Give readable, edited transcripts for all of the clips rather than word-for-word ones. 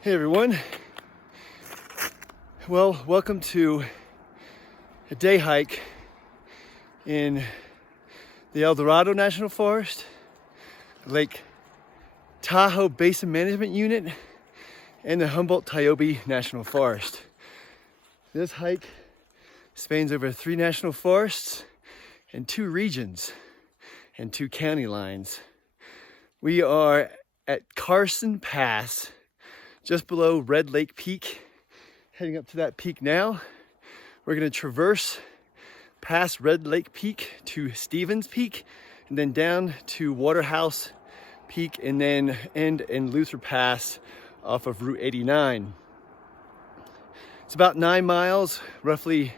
Hey everyone. Well, welcome to a day hike in the Eldorado National Forest, Lake Tahoe Basin Management Unit, and the Humboldt-Toiyabe National Forest. This hike spans over 3 national forests and 2 regions and 2 county lines. We are at Carson Pass, just below Red Lake Peak. Heading up to that peak now. We're gonna traverse past Red Lake Peak to Stevens Peak, and then down to Waterhouse Peak, and then end in Luther Pass off of Route 89. It's about 9 miles, roughly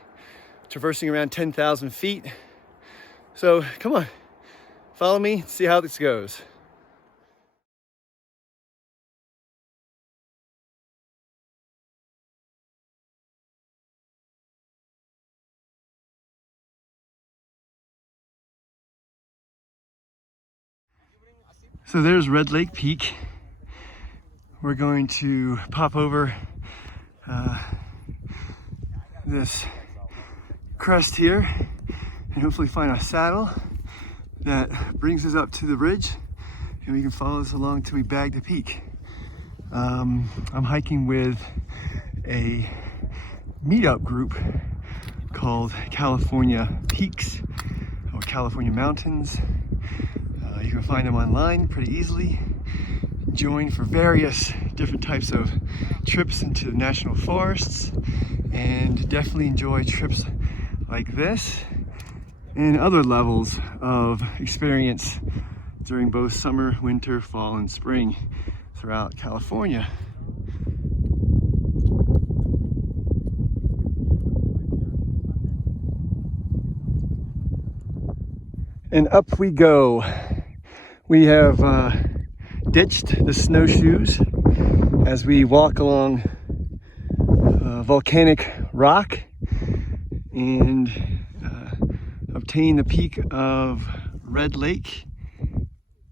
traversing around 10,000 feet. So come on, follow me, see how this goes. So there's Red Lake Peak. We're going to pop over this crest here and hopefully find a saddle that brings us up to the ridge, and we can follow this along till we bag the peak. I'm hiking with a meetup group called California Peaks or California Mountains. You can find them online pretty easily. Join for various different types of trips into the national forests, and definitely enjoy trips like this and other levels of experience during both summer, winter, fall, and spring throughout California. And up we go. We have ditched the snowshoes as we walk along volcanic rock and obtain the peak of Red Lake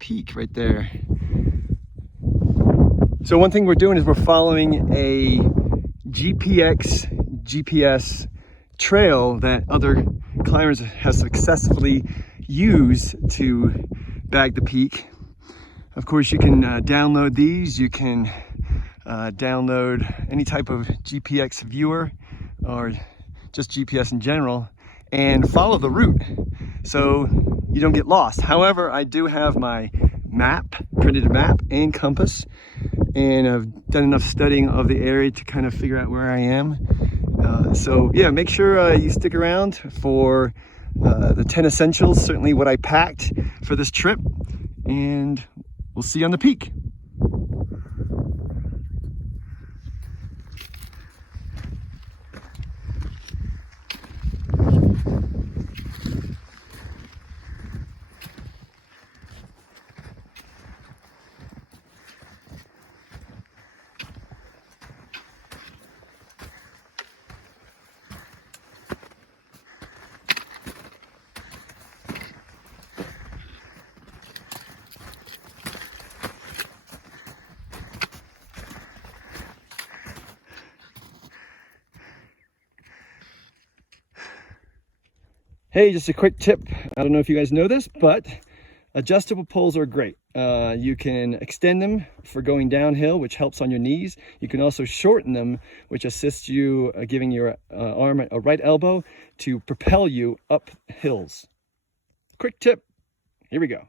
Peak right there. So one thing we're doing is we're following a GPS trail that other climbers have successfully used to bag the peak. Of course, you can download these. You can download any type of GPS viewer or just GPS in general and follow the route so you don't get lost. However, I do have my printed map and compass, and I've done enough studying of the area to kind of figure out where I am. So yeah, make sure you stick around for the 10 essentials, certainly what I packed for this trip, and we'll see you on the peak. Hey, just a quick tip. I don't know if you guys know this, but adjustable poles are great. You can extend them for going downhill, which helps on your knees. You can also shorten them, which assists you giving your arm a right elbow to propel you up hills. Quick tip. Here we go.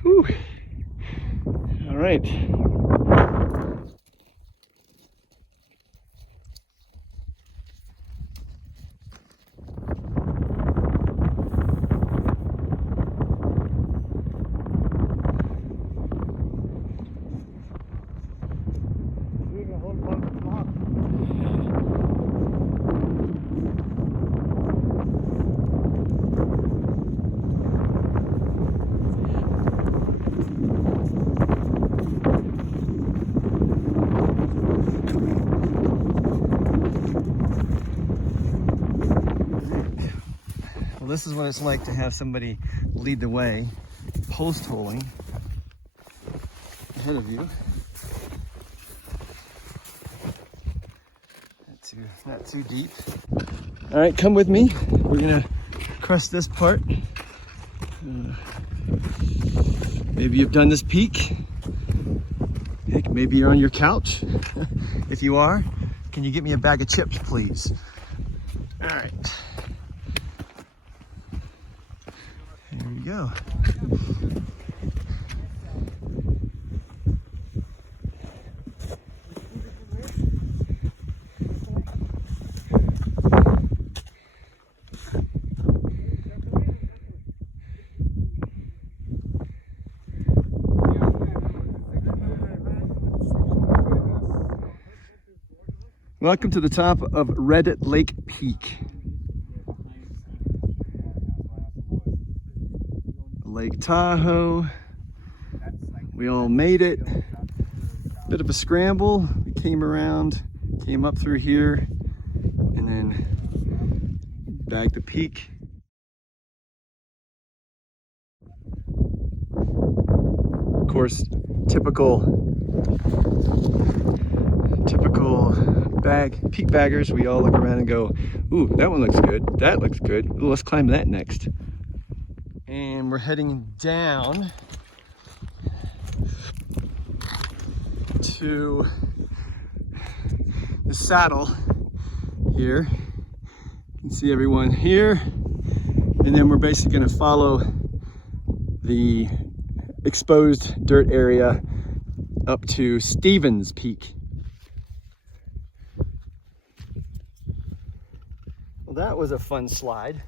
Whew. All right. Well, this is what it's like to have somebody lead the way, post holing ahead of you. Not too deep. All right, come with me. We're gonna cross this part. Maybe you've done this peak. Heck, maybe you're on your couch. If you are, can you get me a bag of chips, please? All right. Here we go. Welcome to the top of Red Lake Peak. Lake Tahoe. We all made it. Bit of a scramble. We came around, came up through here, and then back the peak. Of course, typical peak baggers, we all look around and go, ooh, that one looks good, that looks good, ooh, let's climb that next. And we're heading down to the saddle here. You can see everyone here, and then we're basically going to follow the exposed dirt area up to Stevens Peak. Well, that was a fun slide.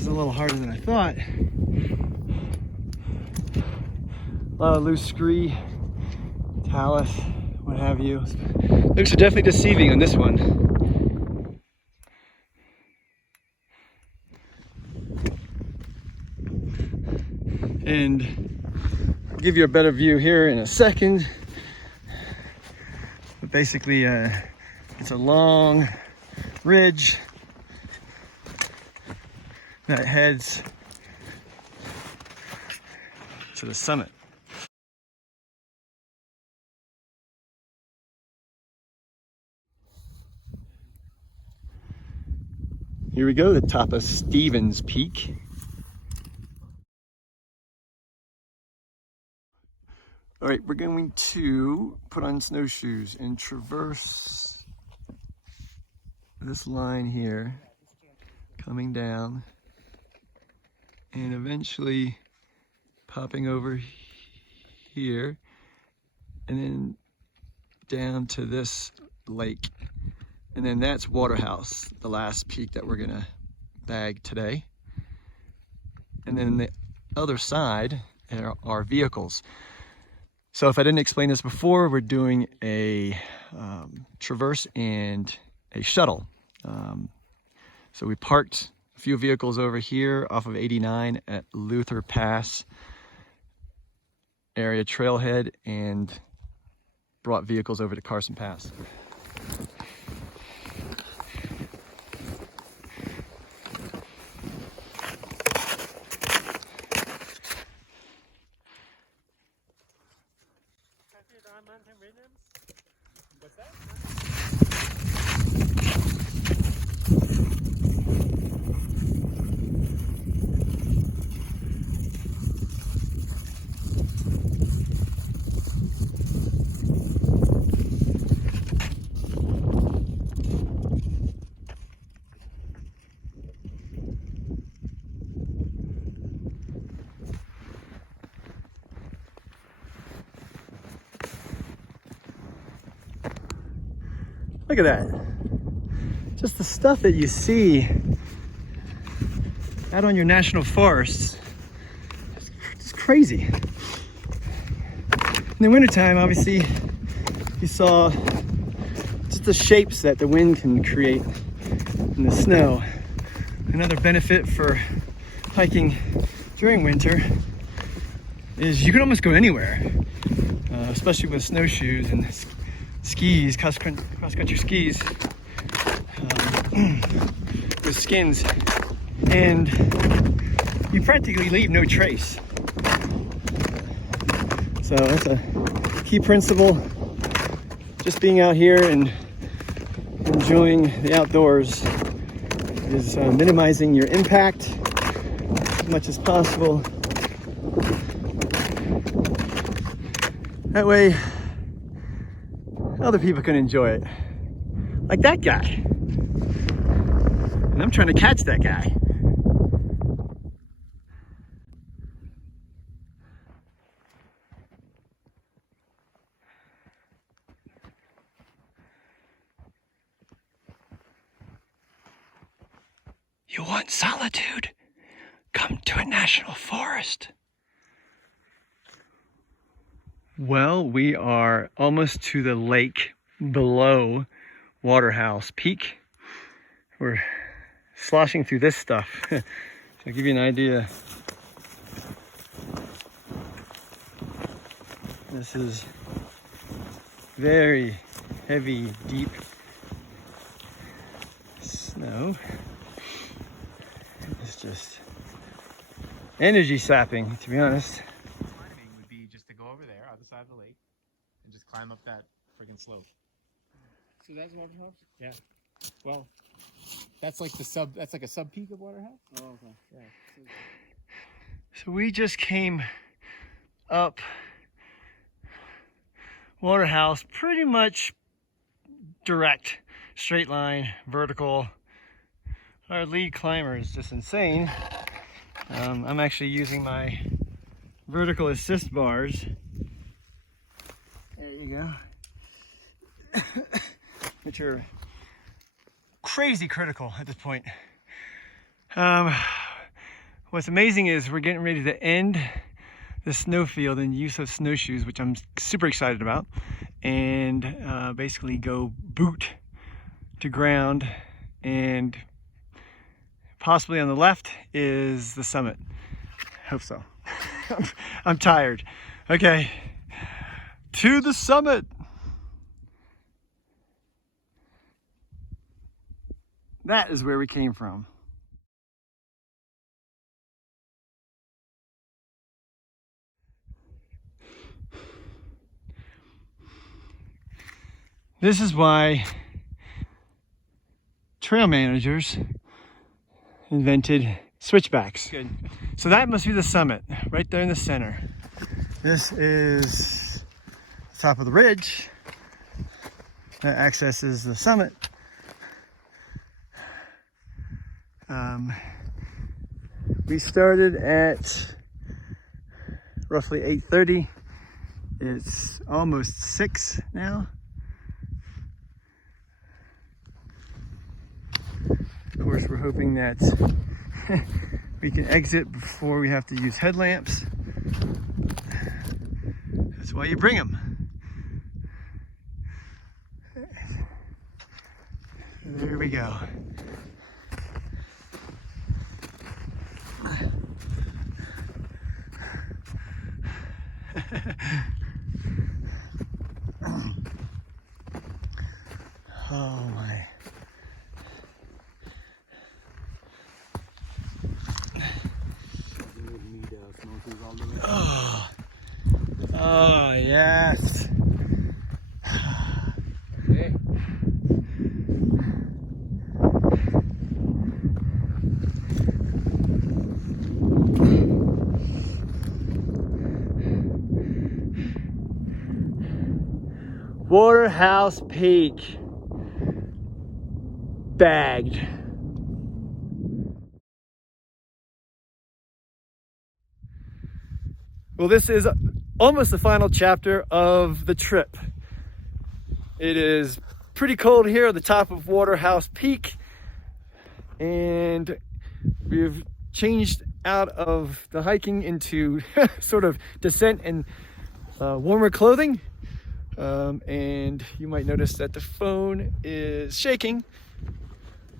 A little harder than I thought. A lot of loose scree, talus, what have you. Looks are definitely deceiving on this one. And I'll give you a better view here in a second. But basically, it's a long ridge that heads to the summit. Here we go, the top of Stevens Peak. All right, we're going to put on snowshoes and traverse this line here, coming down, and eventually popping over here and then down to this lake. And then that's Waterhouse, the last peak that we're gonna bag today. And then the other side are vehicles. So if I didn't explain this before, we're doing a traverse and a shuttle. So we parked a few vehicles over here off of 89 at Luther Pass area trailhead and brought vehicles over to Carson Pass. What's that? Look at that. Just the stuff that you see out on your national forests, it's crazy. In the wintertime, obviously, you saw just the shapes that the wind can create in the snow. Another benefit for hiking during winter is you can almost go anywhere, especially with snowshoes and skis, cross-country skis, with skins, and you practically leave no trace. So that's a key principle. Just being out here and enjoying the outdoors is minimizing your impact as much as possible. That way, other people can enjoy it. Like that guy. And I'm trying to catch that guy. You want solitude? Come to a national forest. Well, we are almost to the lake below Waterhouse Peak. We're sloshing through this stuff. So I'll give you an idea. This is very heavy, deep snow. It's just energy sapping, to be honest. Climbing would be just to go over there, other side of the lake, and just climb up that friggin' slope. So that's Waterhouse? Yeah. Well, that's like that's like a sub peak of Waterhouse. Oh, okay. Yeah. So we just came up Waterhouse pretty much direct, straight line, vertical. Our lead climber is just insane. I'm actually using my vertical assist bars. There you go. Which are crazy critical at this point. What's amazing is we're getting ready to end the snowfield and use of snowshoes, which I'm super excited about, and basically go boot to ground, and possibly on the left is the summit. Hope so. I'm tired. Okay, to the summit. That is where we came from. This is why trail managers invented switchbacks. Good. So that must be the summit, right there in the center. This is the top of the ridge that accesses the summit. We started at roughly 8:30. It's almost 6 now. Of course, we're hoping that we can exit before we have to use headlamps. That's why you bring them. There we go. Oh my. Oh, oh yes. Okay. Waterhouse Peak. Bagged. Well, this is almost the final chapter of the trip. It is pretty cold here at the top of Waterhouse Peak, and we've changed out of the hiking into sort of descent and warmer clothing. And you might notice that the phone is shaking,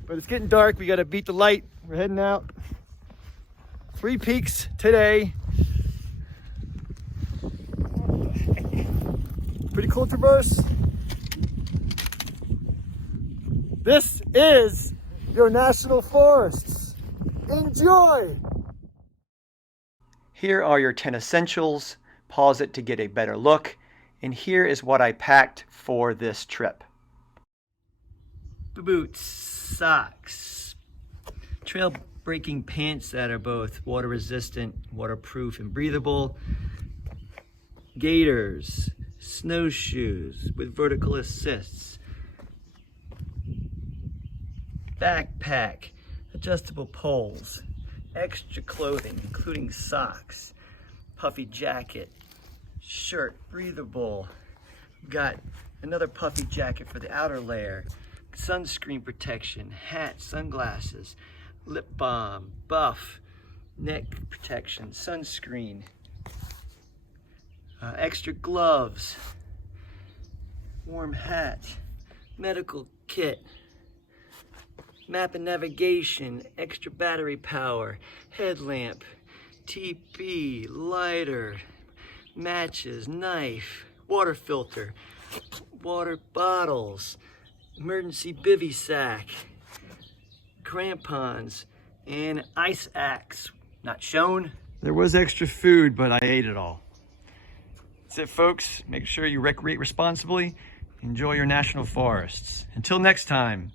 but it's getting dark. We got to beat the light. We're heading out. 3 peaks today. Pretty cool traverse. This is your national forests. Enjoy! Here are your 10 essentials. Pause it to get a better look. And here is what I packed for this trip. Boots, socks, trail breaking pants that are both water resistant, waterproof, and breathable, gaiters, snowshoes with vertical assists, backpack, adjustable poles, extra clothing including socks, puffy jacket, shirt, breathable. Got another puffy jacket for the outer layer, sunscreen protection, hat, sunglasses, lip balm, buff, neck protection, sunscreen, extra gloves, warm hat, medical kit, map and navigation, extra battery power, headlamp, TP, lighter, matches, knife, water filter, water bottles, emergency bivy sack, crampons, and ice axe. Not shown. There was extra food, but I ate it all. That's it, folks. Make sure you recreate responsibly. Enjoy your national forests. Until next time.